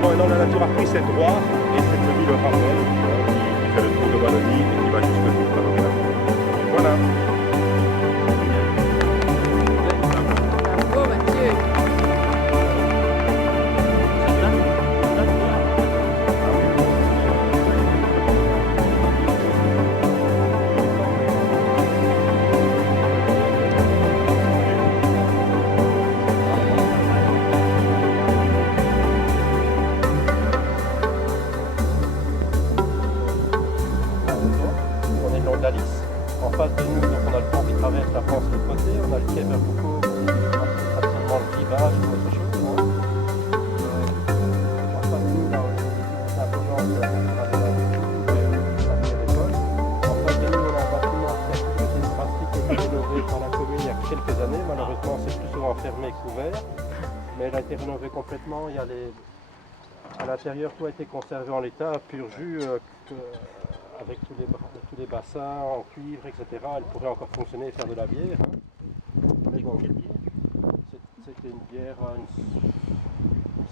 maintenant la nature a pris ses droits et c'est devenu le rappel qui fait le tour de Wallonie et qui va jusqu'au bout. Et voilà. Bravo Mathieu. On est le long de la Lys. En face de nous, donc on a le pont qui traverse la France de l'autre côté, on a le quai vers Foucault, traditionnellement le rivage ou autre chose. En face de nous, là, c'est un peu genre de la école. En face de nous, on a un bâtiment qui a été une brasserie qui a été rénové par la commune il y a quelques années. Malheureusement, c'est plus souvent fermé qu'ouvert. Mais elle a été rénovée complètement. Il y a à l'intérieur, tout a été conservé en l'état, pur jus, avec tous les bassins en cuivre, etc. Elle pourrait encore fonctionner et faire de la bière. Mais bon, c'était une bière, une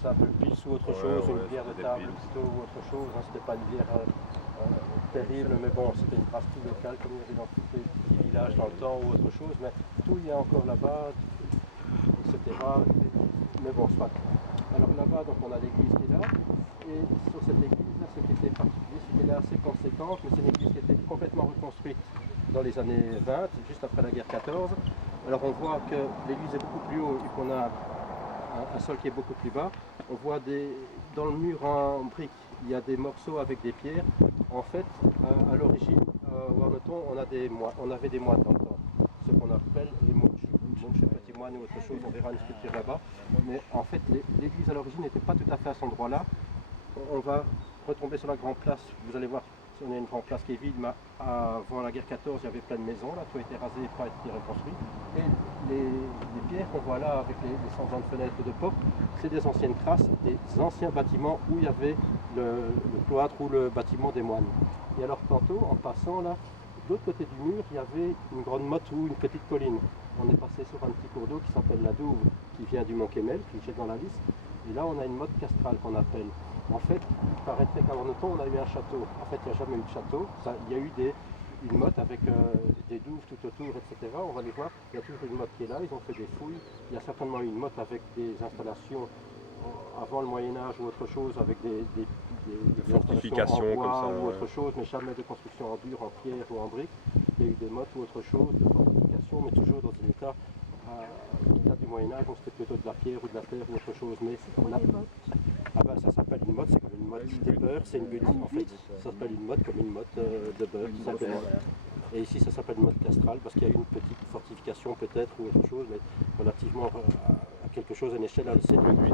simple pils ou autre chose, une bière de table plutôt ou autre chose. C'était pas une bière terrible, mais bon, c'était une brasserie locale comme il y avait dans tous les petits villages dans le temps ou autre chose. Mais tout il y a encore là-bas, etc. Mais bon, soit. Alors là-bas, donc on a l'église qui est là, et sur cette église-là, ce qui était particulier, c'est qu'elle est assez conséquente, mais c'est une église qui a été complètement reconstruite dans les années 20, juste après la guerre 14. Alors on voit que l'église est beaucoup plus haut et qu'on a un sol qui est beaucoup plus bas. On voit dans le mur en briques, il y a des morceaux avec des pierres. En fait, à l'origine, au Warneton, on avait des moines dans le temps, ce qu'on appelle les mouches. Petit moine ou autre chose, on verra une sculpture là-bas. Mais en fait, l'église à l'origine n'était pas tout à fait à cet endroit-là. On va retomber sur la grande place. Vous allez voir, on a une grande place qui est vide, mais avant la guerre 14, il y avait plein de maisons. Là, tout a été rasé et pas été reconstruit. Et les pierres qu'on voit là, avec les changements de fenêtres et de portes, c'est des anciennes traces, des anciens bâtiments où il y avait le cloître ou le bâtiment des moines. Et alors tantôt, en passant là, de l'autre côté du mur, il y avait une grande motte ou une petite colline. On est passé sur un petit cours d'eau qui s'appelle la Douve, qui vient du Mont Kémel, qui jette dans la Lys. Et là, on a une motte castrale qu'on appelle. En fait, il paraîtrait qu'à Warneton, on a eu un château. En fait, il n'y a jamais eu de château. Il y a eu une motte avec des douves tout autour, etc. On va les voir. Il y a toujours une motte qui est là. Ils ont fait des fouilles. Il y a certainement eu une motte avec des installations avant le Moyen-Âge ou autre chose, avec des fortifications en bois comme ça, ou autre chose, mais jamais de construction en dur, en pierre ou en brique. Il y a eu des mottes ou autre chose, de fortifications, mais toujours dans un état qui date du Moyen-Âge, donc c'était plutôt de la pierre ou de la terre ou autre chose. Mais ça s'appelle une motte, c'est comme une motte de beurre, c'est une butte en fait. Ça s'appelle une motte comme une motte de beurre tout simplement. Et ici ça s'appelle une motte castrale parce qu'il y a eu une petite fortification peut-être ou autre chose, mais relativement à quelque chose à une échelle assez réduite.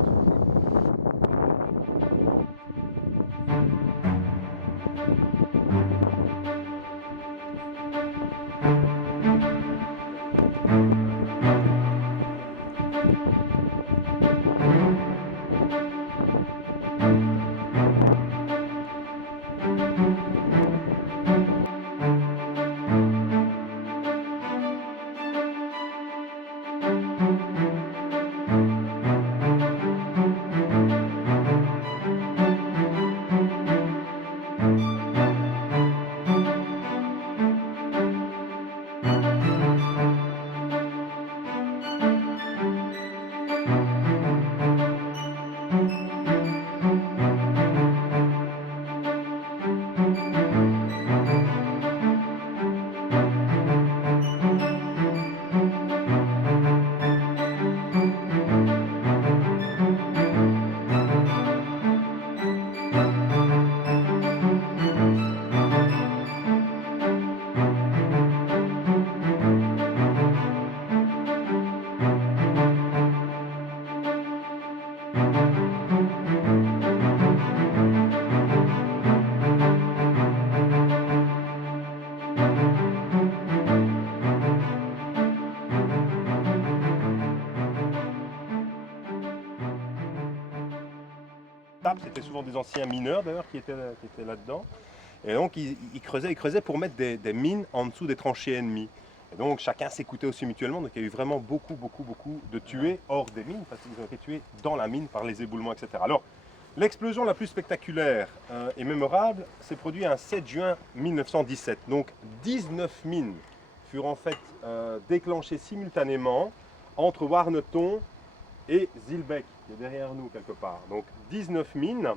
C'était souvent des anciens mineurs d'ailleurs qui étaient là-dedans. Et donc ils creusaient pour mettre des mines en dessous des tranchées ennemies. Et donc chacun s'écoutait aussi mutuellement. Donc il y a eu vraiment beaucoup de tués hors des mines parce qu'ils ont été tués dans la mine par les éboulements, etc. Alors L'explosion la plus spectaculaire et mémorable s'est produite un 7 juin 1917. Donc 19 mines furent en fait déclenchées simultanément entre Warneton et Zilbeck, qui est derrière nous quelque part. Donc 19 mines.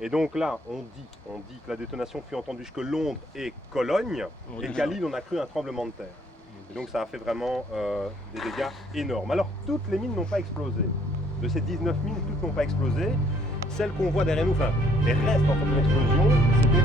Et donc là, on dit que la détonation fut entendue jusque Londres et Cologne, et qu'à Lille, on a cru un tremblement de terre. Et donc ça a fait vraiment des dégâts énormes. Alors toutes les mines n'ont pas explosé. De ces 19 mines, toutes n'ont pas explosé. Celles qu'on voit derrière nous, enfin les restes en fait de l'explosion, c'était...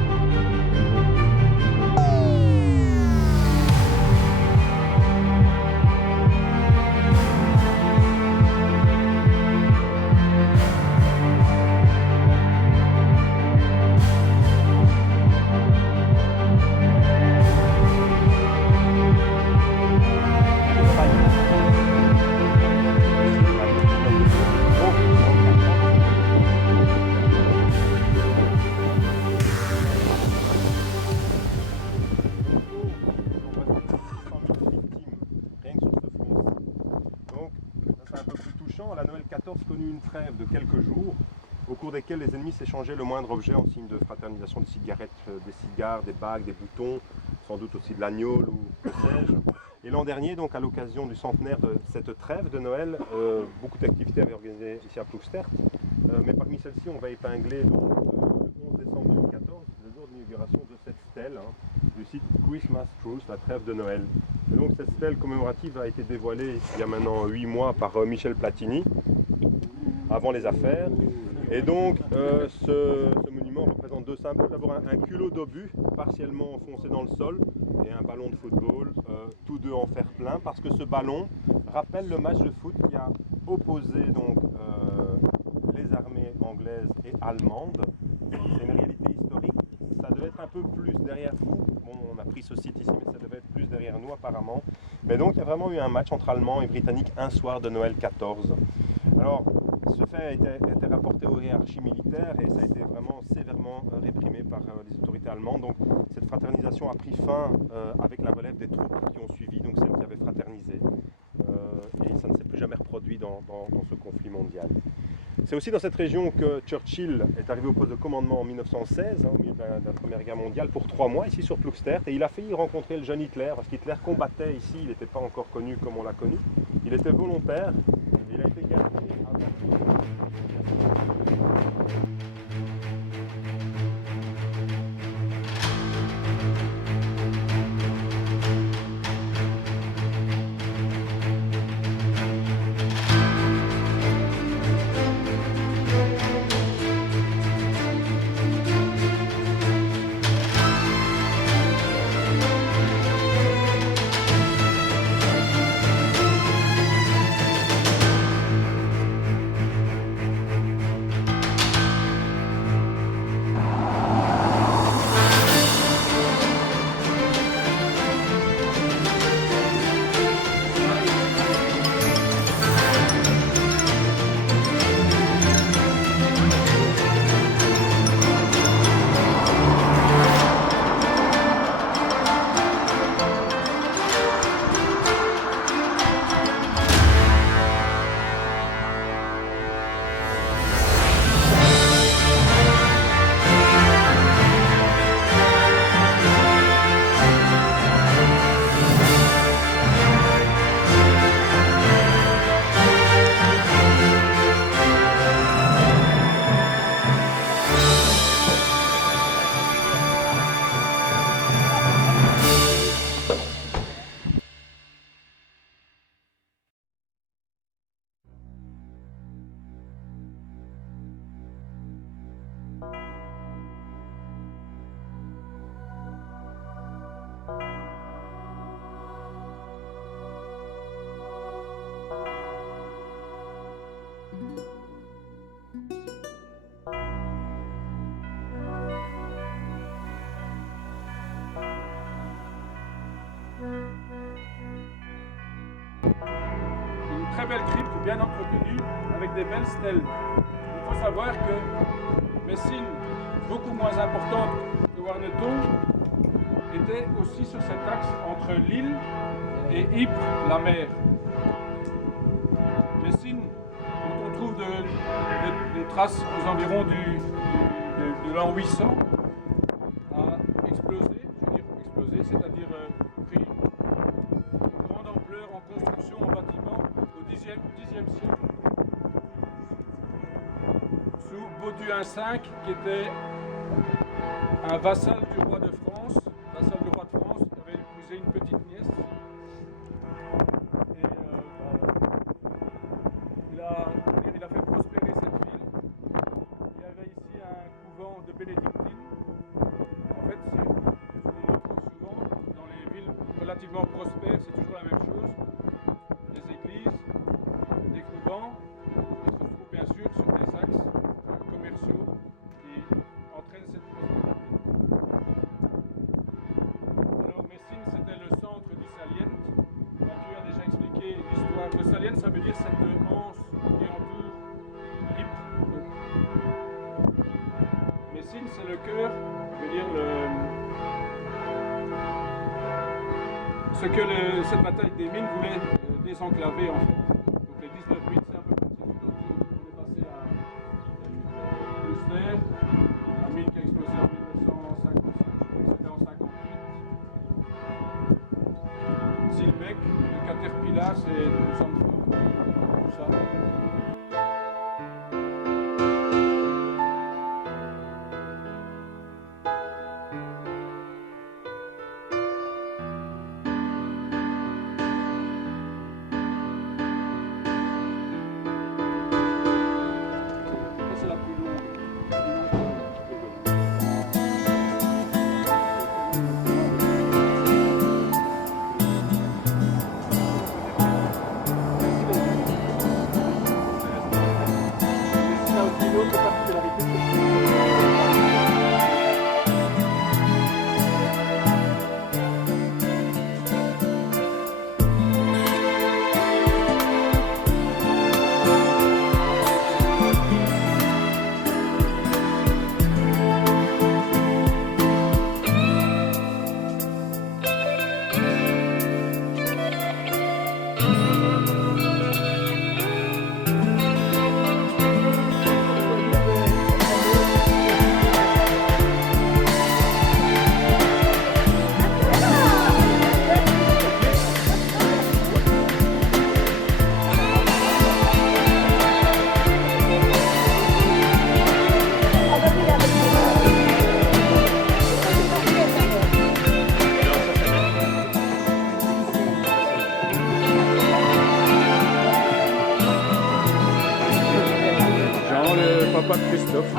La Noël 14 connut une trêve de quelques jours, au cours desquels les ennemis s'échangeaient le moindre objet en signe de fraternisation, des cigarettes, des cigares, des bagues, des boutons, sans doute aussi de l'agnole ou que sais-je. Et l'an dernier, donc à l'occasion du centenaire de cette trêve de Noël, beaucoup d'activités avaient organisé ici à Ploegstert, mais parmi celles-ci, on va épingler donc, le 11 décembre 2014, le jour d'inauguration de cette stèle du site Christmas Truce, la trêve de Noël. Et donc cette stèle commémorative a été dévoilée il y a maintenant 8 mois par Michel Platini, avant les affaires. Et donc ce monument représente deux symboles. D'abord un culot d'obus partiellement enfoncé dans le sol et un ballon de football, tous deux en fer plein, parce que ce ballon rappelle le match de foot qui a opposé donc, les armées anglaises et allemandes. C'est une réalité historique. Ça devait être un peu plus derrière vous. Bon, on a pris ce site ici, mais ça devait être plus derrière nous apparemment. Mais donc il y a vraiment eu un match entre Allemands et Britanniques un soir de Noël 14. Alors, ce fait a été rapporté aux hiérarchies militaires et ça a été vraiment sévèrement réprimé par les autorités allemandes. Donc cette fraternisation a pris fin avec la relève des troupes qui ont suivi, donc celles qui avaient fraternisé. Et ça ne s'est plus jamais reproduit dans ce conflit mondial. C'est aussi dans cette région que Churchill est arrivé au poste de commandement en 1916, au milieu de la Première Guerre mondiale, pour 3 mois ici sur Ploegstert. Et il a failli rencontrer le jeune Hitler, parce qu'Hitler combattait ici, il n'était pas encore connu comme on l'a connu. Il était volontaire, et il a été gardé très belle crypte, bien entretenue, avec des belles stèles. Il faut savoir que Messines, beaucoup moins importante que Warneton, était aussi sur cet axe entre Lille et Ypres, la mer. Messines, dont on trouve des trace aux environs de l'an 800, a explosé, c'est-à-dire pris une grande ampleur en construction, en bâtiment au Xe siècle, sous Bauduin V, qui était un vassal du roi de France, qui avait épousé une petite nièce. Et il a fait prospérer cette ville. Il y avait ici un couvent de bénédictines. En fait, ce qu'on retrouve souvent dans les villes relativement prospères, c'est toujours la même chose. Des églises, des couvents, qui se trouvent bien sûr sur des axes commerciaux qui entraînent cette prospérité. Alors Messine, c'était le centre du Salient. Mathieu a déjà expliqué l'histoire. Le Salient, ça veut dire cette anse qui entoure Ypres. Messine, c'est le cœur, je veux dire ce que cette bataille des mines voulait désenclaver en fait. Donc les 19-8, c'est un peu c'est tout autour. On est passé à Luster, la mine qui a explosé en 1955, je crois que c'était en 58. Zilmec, le Caterpillar, c'est nous sommes forts, tout ça. C'est la plus longue. Il y a aussi une autre particularité, Jean, le papa de Christophe.